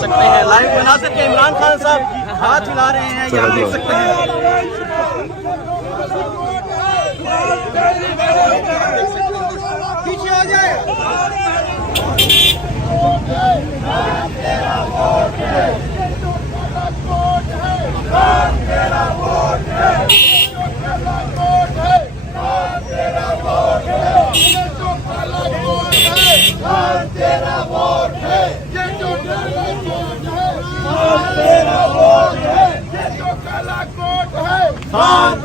सकते हैं लाइव मनासिर के इमरान खान साहब हाथ हिला रहे हैं, यहाँ देख सकते हैं। पीछे आ जाए।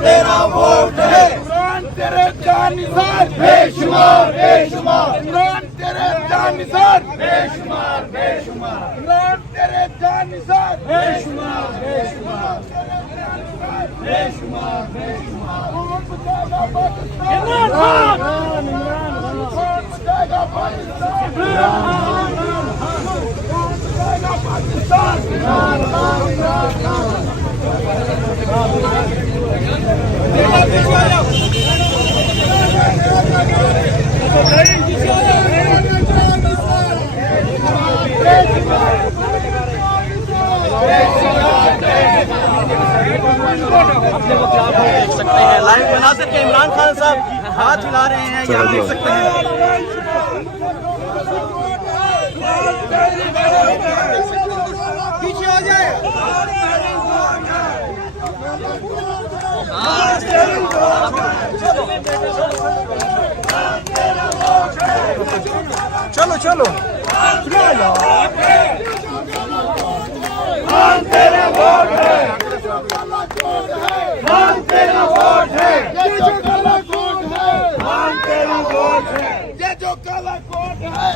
तेरा वोट है, इमरान तेरे जानिसार बेशुमार बेशुमार, इमरान तेरे जानिसार बेशुमार बेशुमार, इमरान तेरे जानिसार बेशुमार बेशुमार बेशुमार बेशुमार। वोट बचाएगा पाकिस्तान, इमरान खान, वोट बचाएगा पाकिस्तान, वोट बचाएगा पाकिस्तान। देख सकते हैं लाइव मनासिर के इमरान खान साहब हाथ हिला रहे हैं, यहाँ देख सकते हैं। पीछे आ जाए। चलो चलो तेरा वोट है, तेरा वोट है, ये जो काला कोट है, तेरा वोट है, ये जो काला कोट है,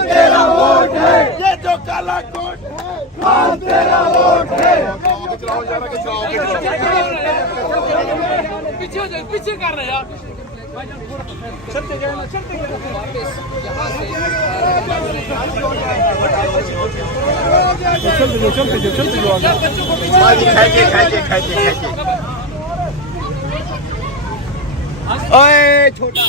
तेरा वोट है, ये जो काला कोट है, तेरा वोट है। पीछे कर रहे यार, चलते गए ना, चलते गए चलते खाइए। ओए छोटा